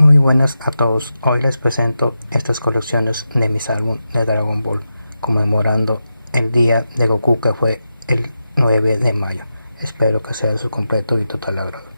Muy buenas a todos, hoy les presento estas colecciones de mis álbumes de Dragon Ball, conmemorando el día de Goku que fue el 9 de mayo. Espero que sea de su completo y total agrado.